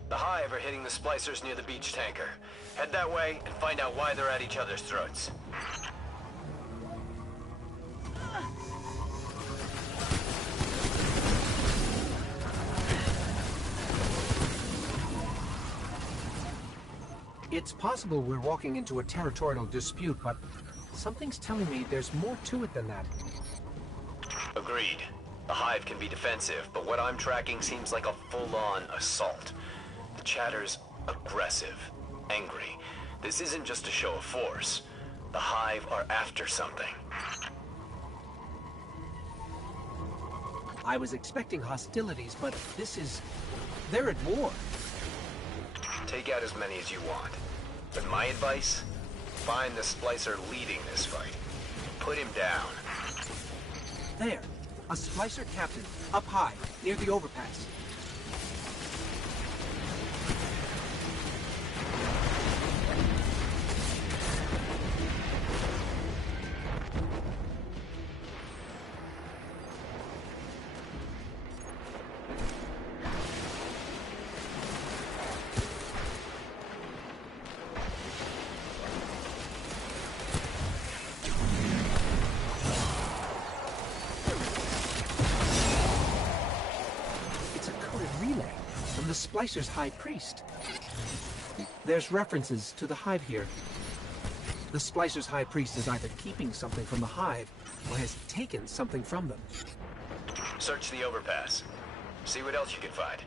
The Hive are hitting the Splicers near the beach tanker. Head that way and find out why they're at each other's throats. It's possible we're walking into a territorial dispute, but something's telling me there's more to it than that. Agreed. The Hive can be defensive, but what I'm tracking seems like a full-on assault. The Chatter's aggressive, angry. This isn't just a show of force. The Hive are after something. I was expecting hostilities, but this is... they're at war. Take out as many as you want. But my advice? Find the Splicer leading this fight. Put him down. There. A Splicer captain, up high, near the overpass. The Splicer's High Priest. There's references to the Hive here. The Splicer's High Priest is either keeping something from the Hive, or has taken something from them. Search the overpass. See what else you can find.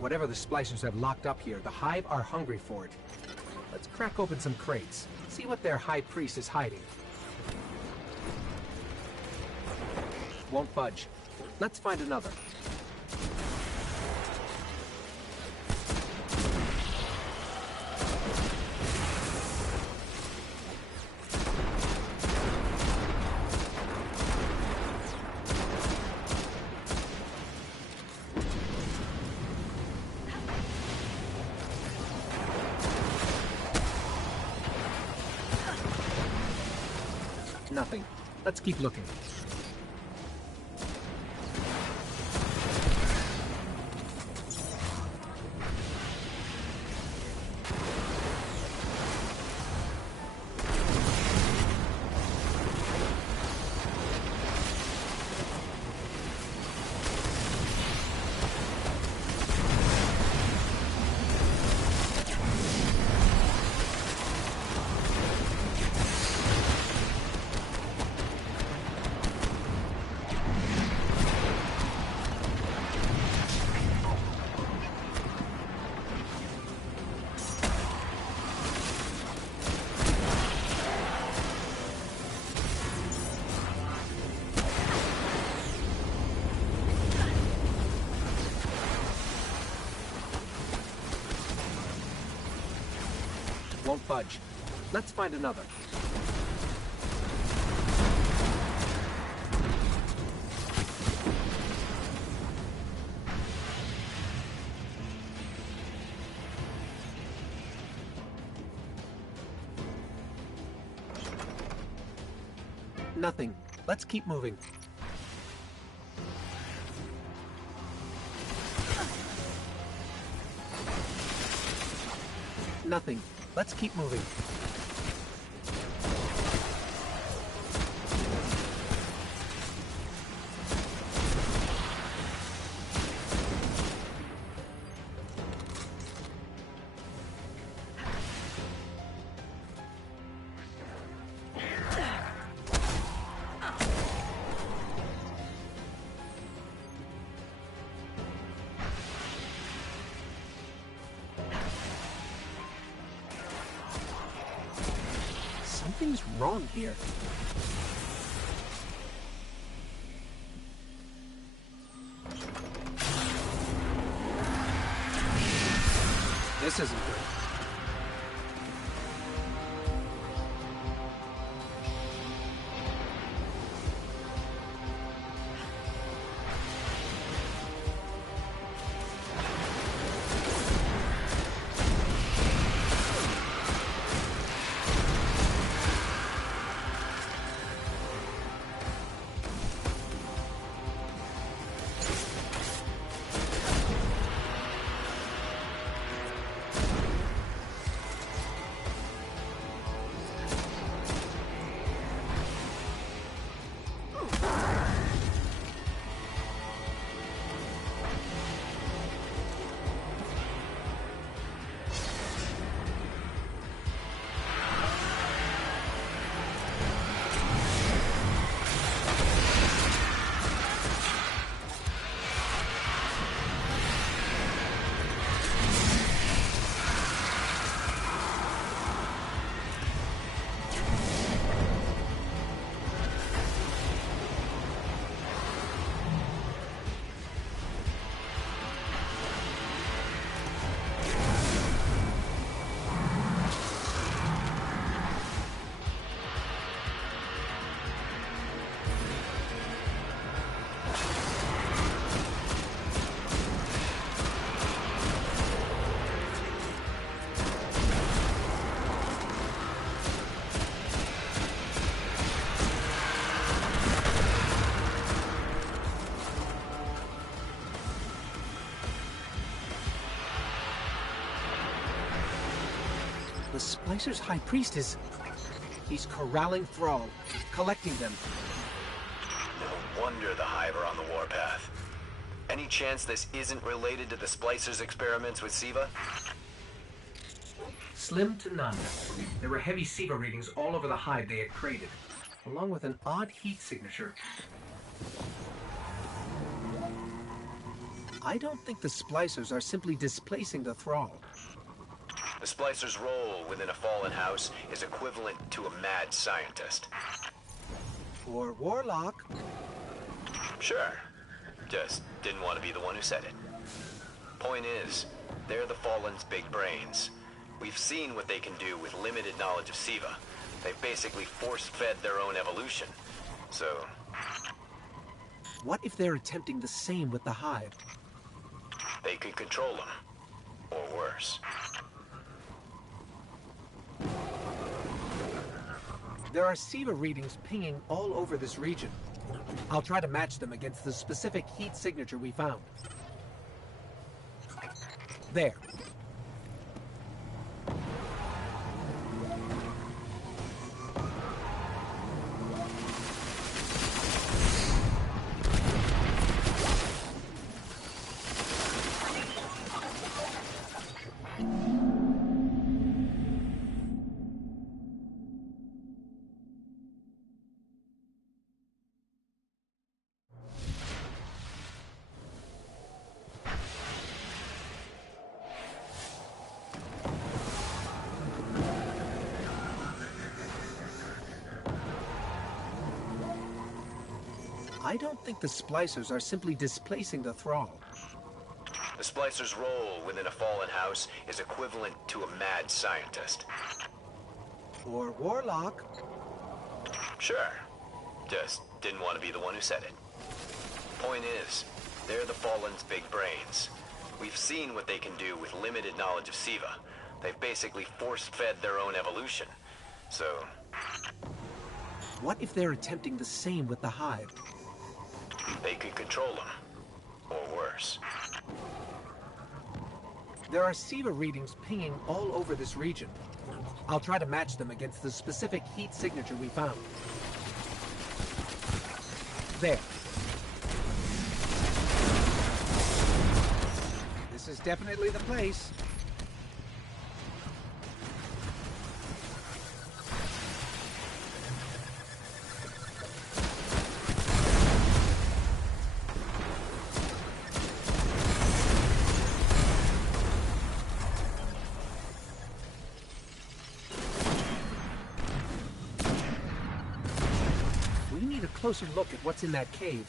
Whatever the Splicers have locked up here, the Hive are hungry for it. Let's crack open some crates, see what their High Priest is hiding. Won't budge. Let's find another. Nothing. Let's keep looking. Won't budge. Let's find another. Nothing. Let's keep moving. Nothing. Let's keep moving. Something's wrong here. This isn't good. The Splicer's High Priest is... He's corralling Thrall, collecting them. No wonder the Hive are on the warpath. Any chance this isn't related to the Splicer's experiments with Siva? Slim to none. There were heavy SIVA readings all over the hive they had created, along with an odd heat signature. I don't think the Splicers are simply displacing the Thrall. The Splicer's role within a fallen house is equivalent to a mad scientist. For Warlock, Sure. Just didn't want to be the one who said it. Point is, they're the Fallen's big brains. We've seen what they can do with limited knowledge of Siva. They've basically force-fed their own evolution. So, what if they're attempting the same with the hive? they could control them. Or worse. There are SIVA readings pinging all over this region. I'll try to match them against the specific heat signature we found. There. I don't think the splicers are simply displacing the thrall. The splicer's role within a fallen house is equivalent to a mad scientist. Or warlock. Sure. Just didn't want to be the one who said it. Point is, they're the Fallen's big brains. We've seen what they can do with limited knowledge of SIVA. They've basically force-fed their own evolution. So... What if they're attempting the same with the Hive? they could control them. Or worse. There are SIVA readings pinging all over this region. I'll try to match them against the specific heat signature we found. There. This is definitely the place. Closer look at what's in that cave.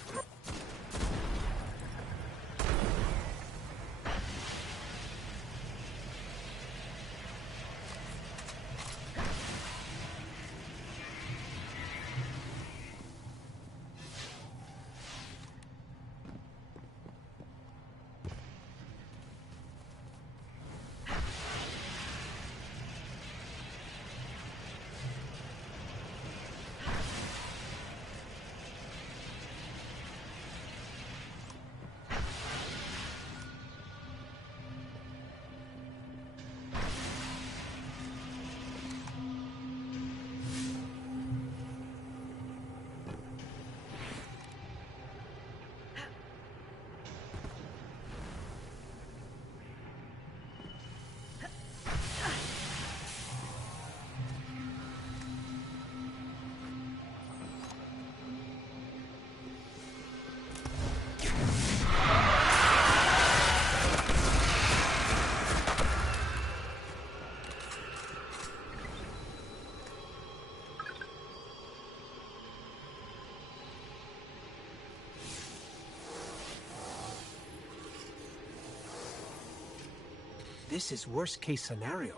This is worst case scenario.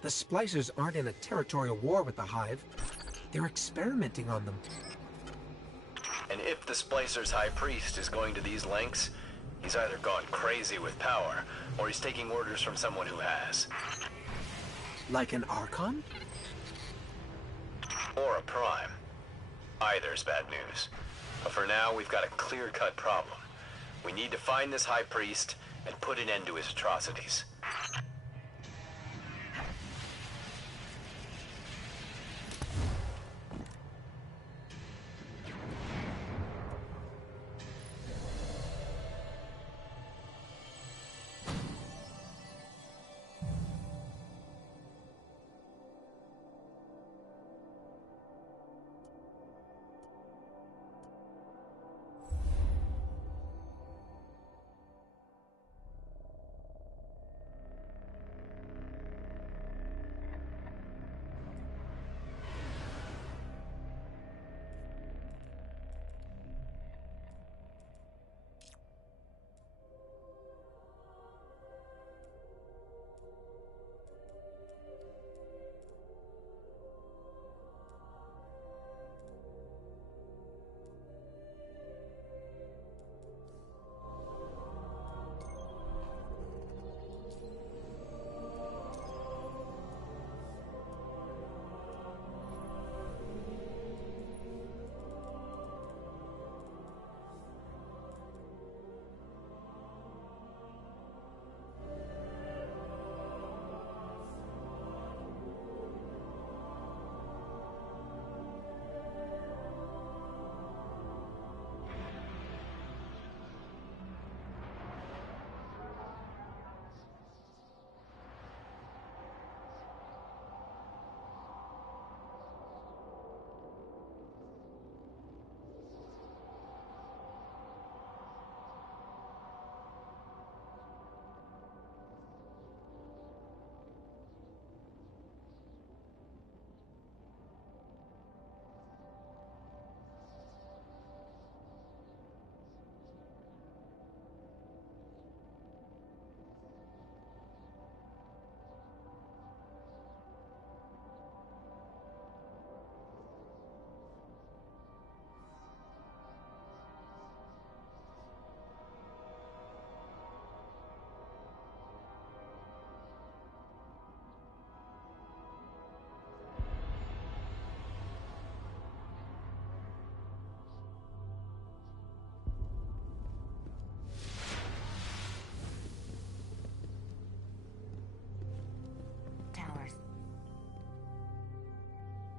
The splicers aren't in a territorial war with the Hive. They're experimenting on them. And if the Splicer's High Priest is going to these lengths, he's either gone crazy with power, or he's taking orders from someone who has. Like an Archon? Or a Prime. Either's bad news. But for now, we've got a clear-cut problem. We need to find this High Priest and put an end to his atrocities.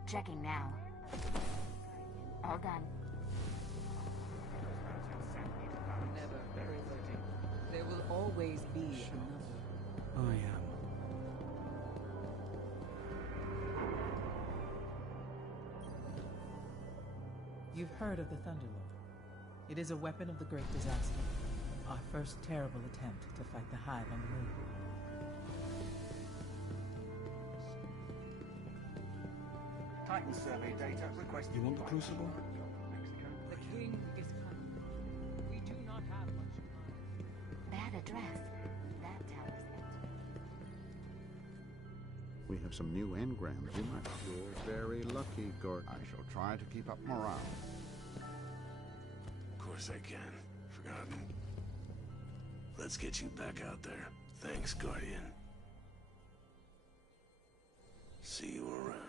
Checking now. All done. Never very looking. There will always be another. I am. You've heard of the Thunderlord. It is a weapon of the Great Disaster. Our first terrible attempt to fight the Hive on the moon. Titan survey data requested. You want the Crucible? The king is coming. We do not have much time. Bad address. That tower's empty. We have some new engrams. You might. You're very lucky, Gordon. I shall try to keep up morale. Of course I can. Forgotten. Let's get you back out there. Thanks, Guardian. See you around.